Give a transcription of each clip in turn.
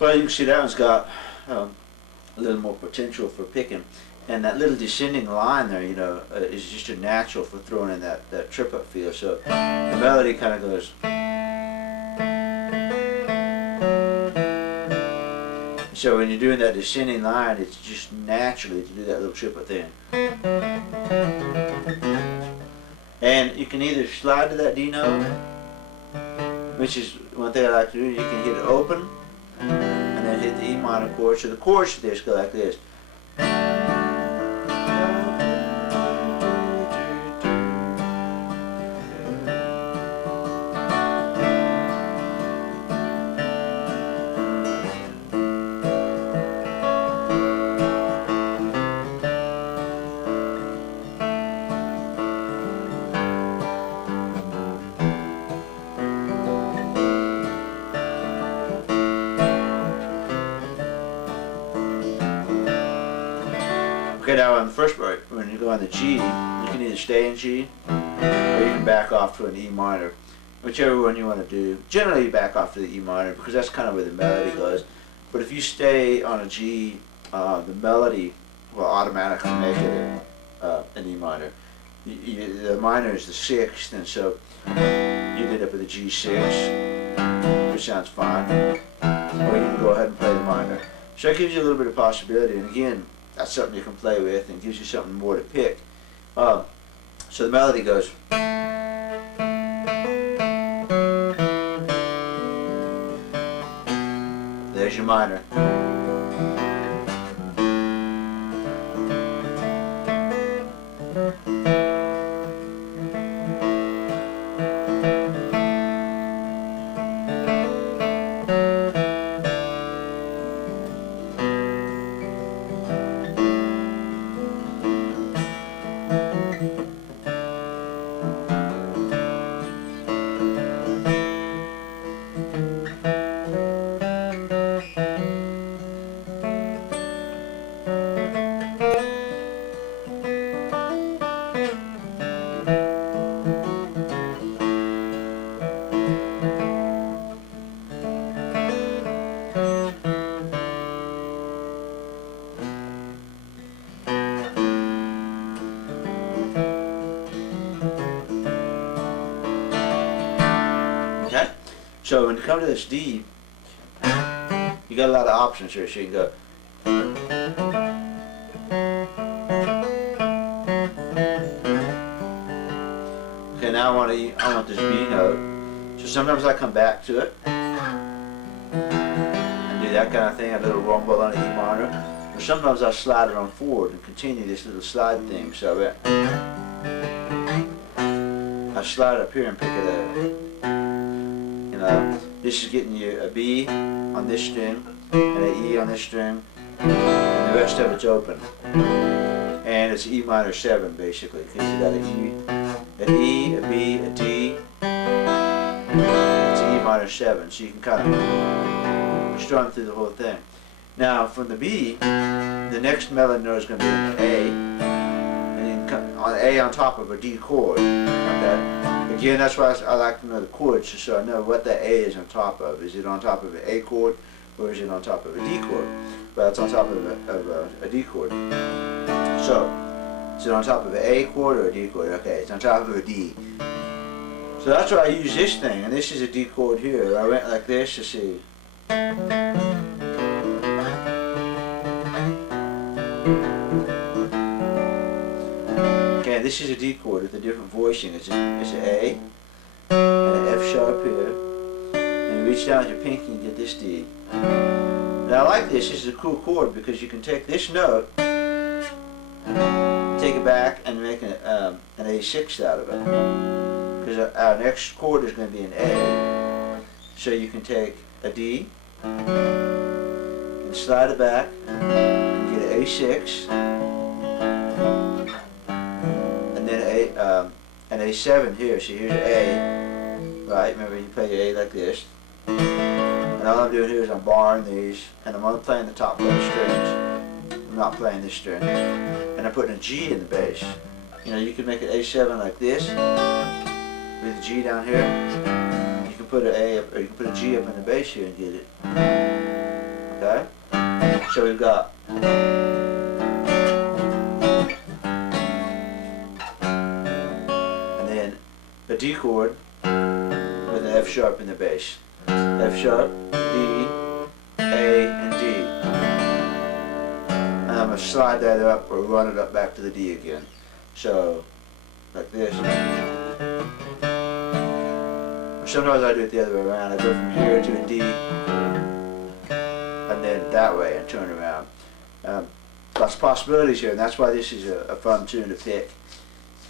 Well, you can see that one's got a little more potential for picking. And that little descending line there, you know, is just a natural for throwing in that trip-up feel. So the melody kind of goes. So when you're doing that descending line, it's just naturally to do that little trip-up thing. And you can either slide to that D note, which is one thing I like to do. You can hit it open, and then hit the E minor chord. So the chords to this go like this. Okay, now on the first part, when you go on the G, you can either stay in G, or you can back off to an E minor, whichever one you want to do. Generally you back off to the E minor, because that's kind of where the melody goes. But if you stay on a G, the melody will automatically make it an E minor. The minor is the 6th, and so you end up with a G6, which sounds fine. Or you can go ahead and play the minor. So it gives you a little bit of possibility, and again, that's something you can play with and gives you something more to pick. So the melody goes. There's your minor. Okay? So when you come to this D, you got a lot of options here. So you can go. Okay, now I want this B note. So sometimes I come back to it and do that kind of thing, a little rumble on an E minor. Or sometimes I slide it on forward and continue this little slide thing. So I slide up here and pick it up. You know, this is getting you a B on this string and an E on this string, and the rest of it's open. And it's E minor 7 basically, because you got an E, a B, a D. It's E minor 7, so you can kind of strum through the whole thing. Now from the B, the next melody note is going to be an A, and you can come on A on top of a D chord. Okay. Again, that's why I like to know the chords, so I know what that A is on top of. Is it on top of an A chord, or is it on top of a D chord? Well, it's on top of a D chord. So, is it on top of an A chord or a D chord? Okay, it's on top of a D. So that's why I use this thing, and this is a D chord here. I went like this to see. Okay, this is a D chord with a different voicing. It's an A, and an F sharp here, and you reach down with your pinky and get this D. Now I like this. This is a cool chord because you can take this note, take it back, and make an A6 out of it. Because our next chord is going to be an A. So you can take a D and slide it back and get an A6, and then an A7 here. So here's an A, right? Remember you play your A like this. And all I'm doing here is I'm barring these, and I'm only playing the top of the strings. I'm not playing this string. And I'm putting a G in the bass. You know, you can make an A7 like this, with a G down here. You can put an A up, or you can put a G up in the bass here and get it. Okay? So we've got and then a D chord with an F sharp in the bass. F sharp, D, A, and D. And I'm going to slide that up or run it up back to the D again. So, like this. Sometimes I do it the other way around. I go from here to a D, and then that way and turn around. Lots of possibilities here, and that's why this is a fun tune to pick.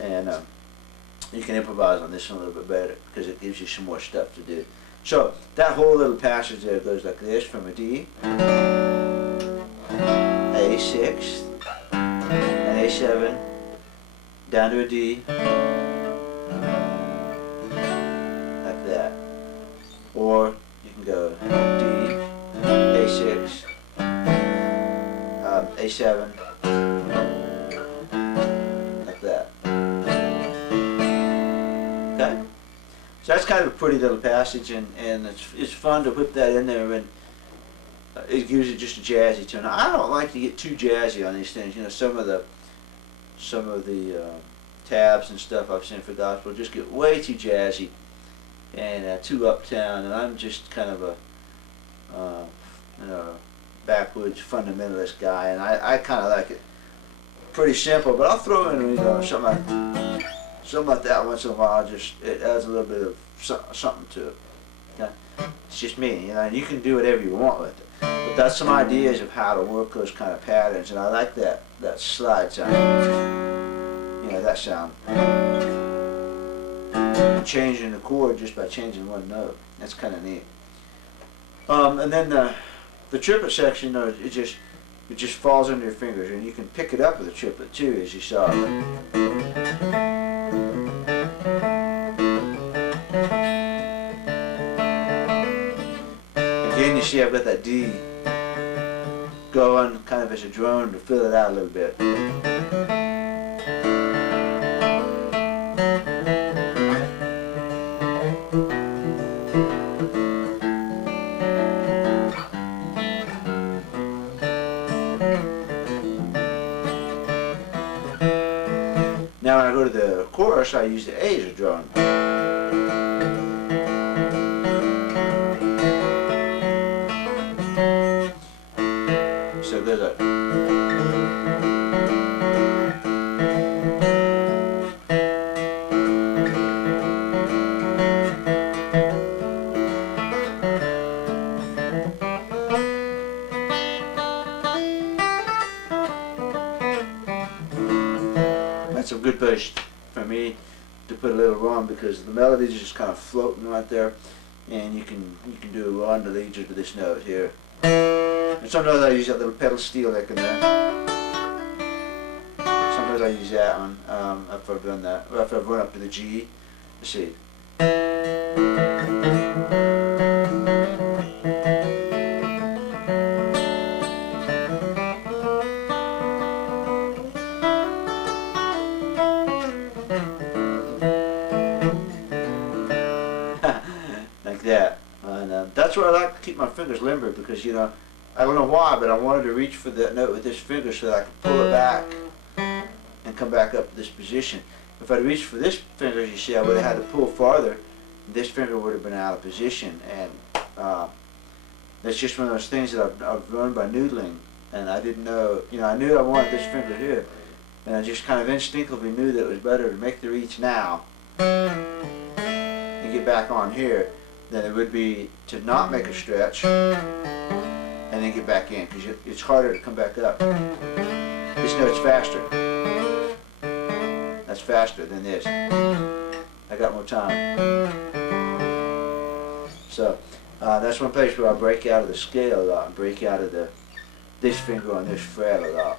And you can improvise on this one a little bit better because it gives you some more stuff to do. So that whole little passage there goes like this, from a D, A6, and A7, down to a D, like that. Or you can go D, A6, A7, like that. Okay? So that's kind of a pretty little passage, and it's fun to whip that in there, and it gives it just a jazzy tone. I don't like to get too jazzy on these things. You know, some of the tabs and stuff I've seen for gospel just get way too jazzy and too uptown, and I'm just kind of a backwoods fundamentalist guy, and I kind of like it pretty simple. But I'll throw in something like that once in a while. Just it adds a little bit of something to it. Okay? It's just me, you know. And you can do whatever you want with it. But that's some ideas of how to work those kind of patterns, and I like that slide sound. You know, that sound. Changing the chord just by changing one note. That's kind of neat. And then the triplet section, it just falls under your fingers, and you can pick it up with a triplet too, as you saw. Again, you see I've got that D going kind of as a drone to fill it out a little bit. Now when I go to the chorus, I use the A as a drone. So there's a that's a good place for me to put a little run, because the melody is just kind of floating right there, and you can do a run that leads you to this note here. And sometimes I use that little pedal steel lick in there. Sometimes I use that one after I've done that, or after I've run up to the G. Let's see. Like that. And that's where I like to keep my fingers limber, because, you know, I don't know why, but I wanted to reach for that note with this finger so that I could pull it back and come back up to this position. If I'd reached for this finger, you see, I would have had to pull farther. This finger would have been out of position, and that's just one of those things that I've learned by noodling, and I didn't know, you know, I knew I wanted this finger here, and I just kind of instinctively knew that it was better to make the reach now and get back on here than it would be to not make a stretch and then get back in, because it's harder to come back up. This note's faster. That's faster than this. I got more time. So that's one place where I break out of the scale a lot, and break out of this finger on this fret a lot.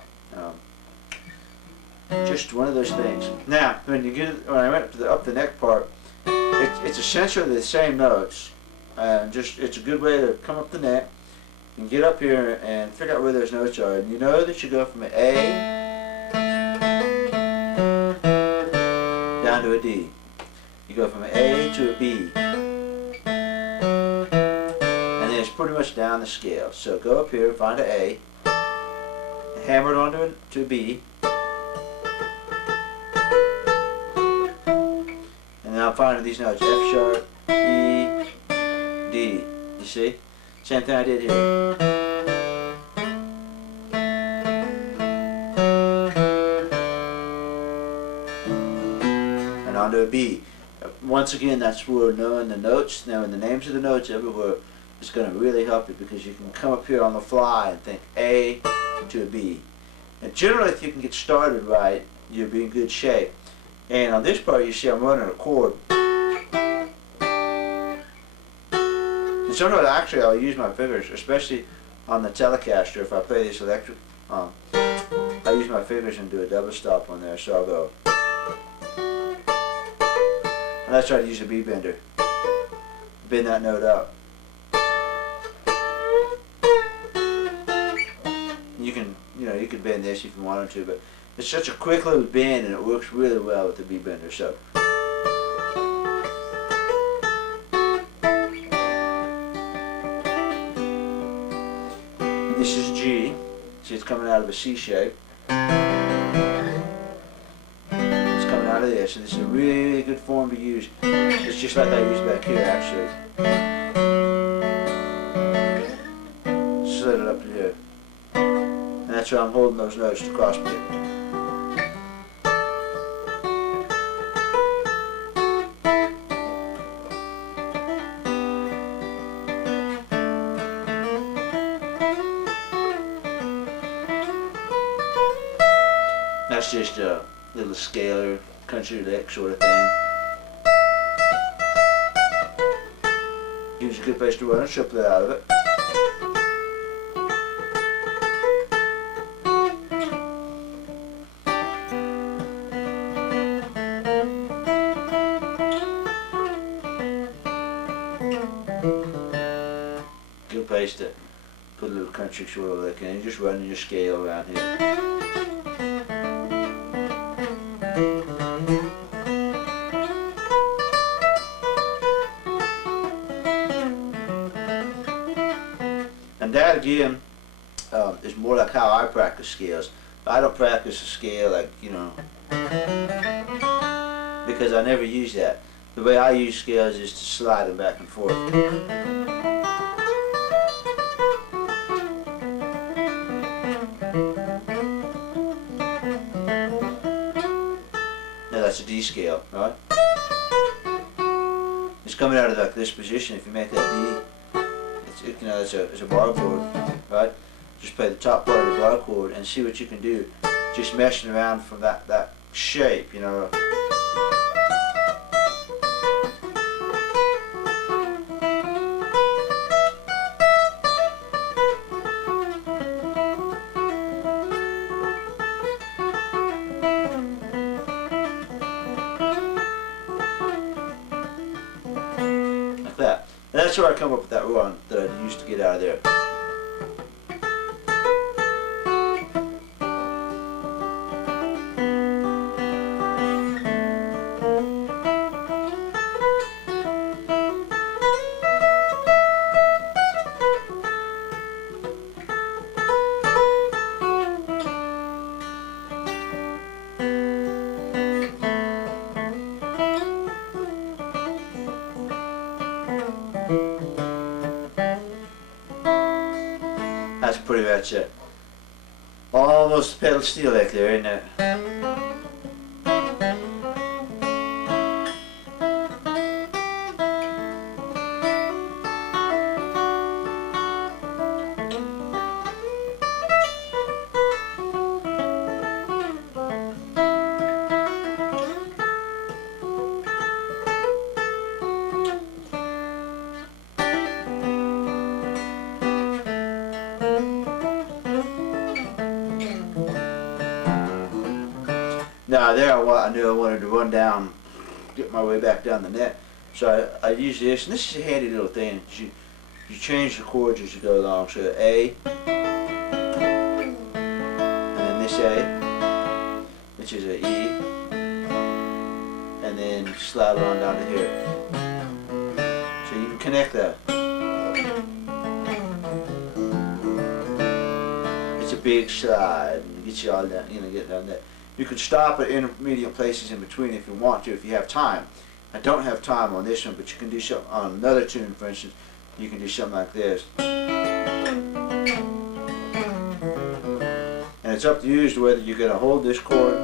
Just one of those things. Now, when I went up the neck part, it's essentially the same notes, and it's a good way to come up the neck and get up here and figure out where those notes are. And you know that you go from an A down to a D. You go from an A to a B, and then it's pretty much down the scale. So go up here, find an A, hammer it onto a B, and now I'm finding these notes: F sharp, E, D. You see? Same thing I did here. And onto a B. Once again, that's where knowing the notes, knowing the names of the notes everywhere is going to really help you, because you can come up here on the fly and think A to a B. And generally, if you can get started right, you'll be in good shape. And on this part, you see I'm running a chord. And sometimes actually I'll use my fingers, especially on the Telecaster. If I play this electric, I use my fingers and do a double stop on there. So I'll go. And let's try to use a B bender. Bend that note up. You can, you can bend this if you wanted to, but it's such a quick little bend and it works really well with the B bender. So. This is G. See, it's coming out of a C shape. It's coming out of this, and this is a really good form to use. It's just like I used back here, actually. Slid it up to here. And that's why I'm holding those notes to cross pick. That's just a little scalar, country lick sort of thing. Gives you a good place to run a triplet out of it. Good place to put a little country sort of lick in. You're just running your scale around here. And that again is more like how I practice scales. I don't practice a scale like, because I never use that. The way I use scales is to slide them back and forth. Now that's a D scale, right? It's coming out of like this position. If you make that D, it's a bar chord, right? Just play the top part of the bar chord and see what you can do. Just messing around from that shape, Like that. And that's where I come up with that run that I used to get out of there. That's pretty much it. Almost pedal steel like there, isn't it? Now there I knew I wanted to run down, get my way back down the neck. So I use this, and this is a handy little thing. You change the chords as you go along. So A, and then this A, which is a E, and then slide on down to here. So you can connect that. big slide and get you all down, get down there. You can stop at intermediate places in between if you want to, if you have time. I don't have time on this one, but you can do something on another tune, for instance. You can do something like this. And it's up to you as to whether you're going to hold this chord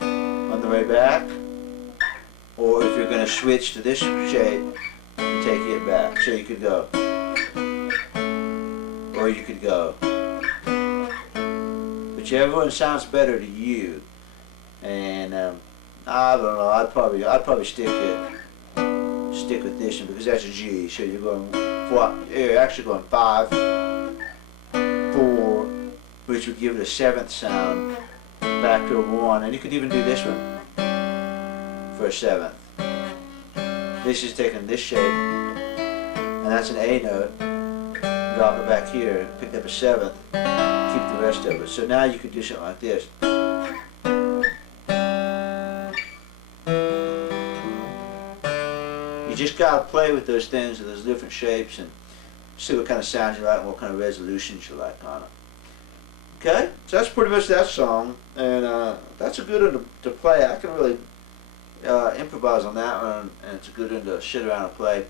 on the way back, or if you're going to switch to this shape and take it back. So you could go, or you could go. Whichever one sounds better to you. And I don't know. I'd probably stick with this one because that's a G. So you're going you're actually going 5, 4, which would give it a 7th sound back to a 1, and you could even do this one for a 7th. This is taking this shape, and that's an A note. Drop it back here, pick up a 7th, keep the rest of it. So now you could do something like this. You just gotta play with those things and those different shapes and see what kind of sounds you like and what kind of resolutions you like on it. Okay, so that's pretty much that song, and that's a good one to play. I can really improvise on that one, and it's a good one to sit around and play.